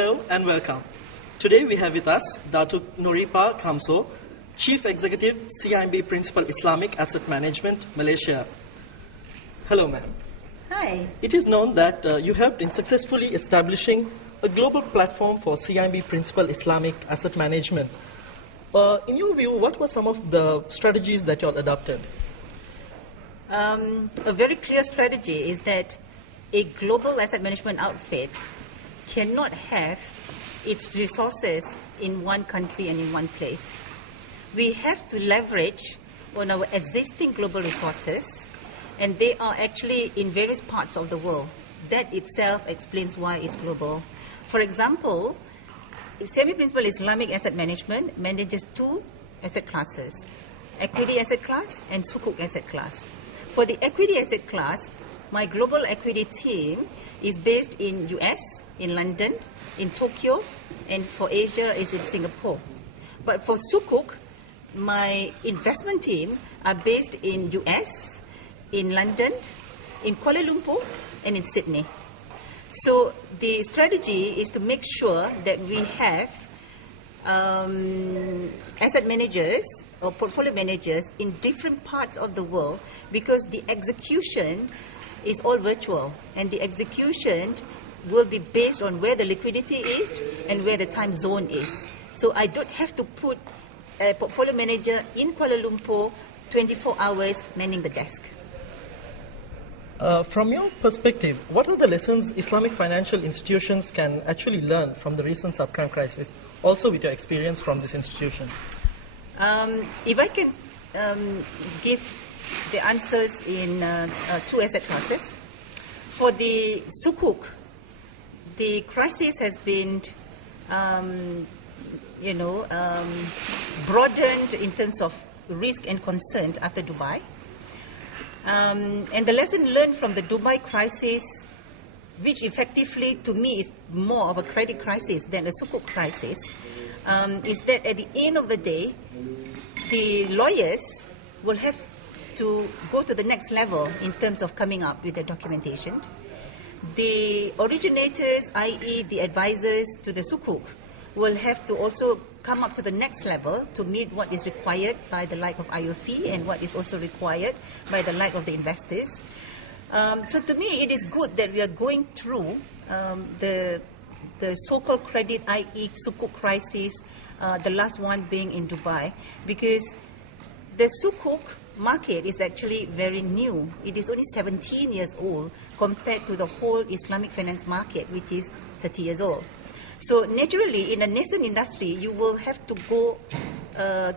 Hello and welcome. Today we have with us Dato Noripah Kamso, Chief Executive, CIMB Principal Islamic Asset Management, Malaysia. Hello, ma'am. Hi. It is known that you helped in successfully establishing a global platform for CIMB Principal Islamic Asset Management. In your view, what were some of the strategies that you all adopted? A very clear strategy is that a global asset management outfit cannot have its resources in one country and in one place. We have to leverage on our existing global resources, and they are actually in various parts of the world. That itself explains why it's global. For example, CIMB Principal Islamic Asset Management manages two asset classes, equity asset class and sukuk asset class. For the equity asset class, my global equity team is based in US, in London, in Tokyo, and for Asia is in Singapore. But for sukuk, my investment team are based in US, in London, in Kuala Lumpur, and in Sydney. So the strategy is to make sure that we have asset managers or portfolio managers in different parts of the world, because the execution is all virtual, and the execution will be based on where the liquidity is and where the time zone is. So I don't have to put a portfolio manager in Kuala Lumpur 24 hours manning the desk. From your perspective, what are the lessons Islamic financial institutions can actually learn from the recent subprime crisis, also with your experience from this institution? If I can give the answers in two asset classes. For the sukuk, the crisis has been broadened in terms of risk and concern after Dubai. And the lesson learned from the Dubai crisis, which effectively to me is more of a credit crisis than a sukuk crisis, is that at the end of the day, the lawyers will have to go to the next level in terms of coming up with the documentation. The originators, i.e. the advisors to the sukuk, will have to also come up to the next level to meet what is required by the like of IOF and what is also required by the like of the investors. So to me, it is good that we are going through the so-called credit, i.e. sukuk crisis, the last one being in Dubai, because the sukuk market is actually very new. It is only 17 years old compared to the whole Islamic finance market, which is 30 years old. So naturally, in a nascent industry, you will have to go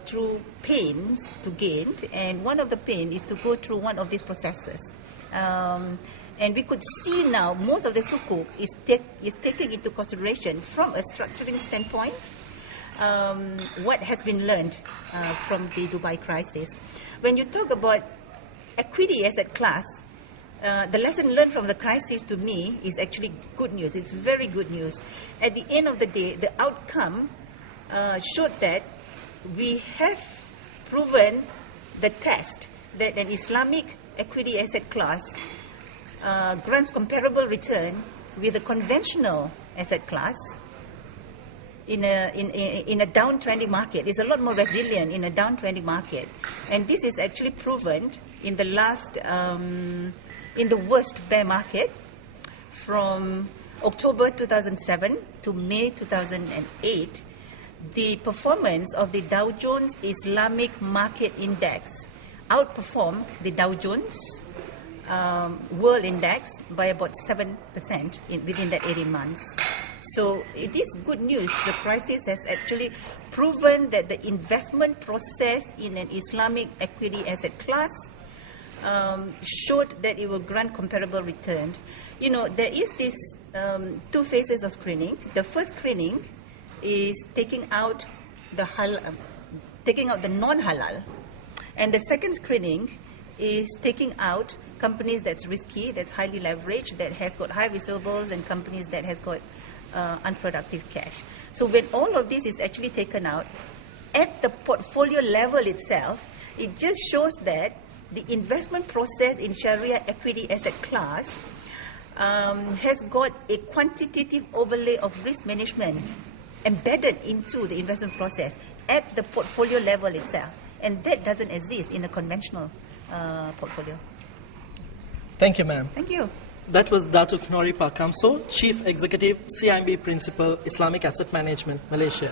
through pains to gain, and one of the pains is to go through one of these processes. And we could see now most of the sukuk is taking into consideration from a structuring standpoint what has been learned from the Dubai crisis. When you talk about equity asset class, the lesson learned from the crisis to me is actually good news. It's very good news. At the end of the day, the outcome showed that we have proven the test that an Islamic equity asset class grants comparable return with a conventional asset class in a downtrending market. It's a lot more resilient in a downtrending market, and this is actually proven in the last in the worst bear market from October 2007 to May 2008. The performance of the Dow Jones Islamic Market Index outperformed the Dow Jones World Index by about 7% within that 18 months. So it is good news. The crisis has actually proven that the investment process in an Islamic equity asset class showed that it will grant comparable return. You know, there is this two phases of screening. The first screening is taking out the non-halal, and the second screening is taking out companies that's risky, that's highly leveraged, that has got high receivables, and companies that has got unproductive cash. So when all of this is actually taken out, at the portfolio level itself, it just shows that the investment process in Sharia'h equity asset class has got a quantitative overlay of risk management embedded into the investment process at the portfolio level itself. And that doesn't exist in a conventional portfolio. Thank you, ma'am. Thank you. That was Dato Noripah Kamso, Chief Executive, CIMB Principal, Islamic Asset Management, Malaysia.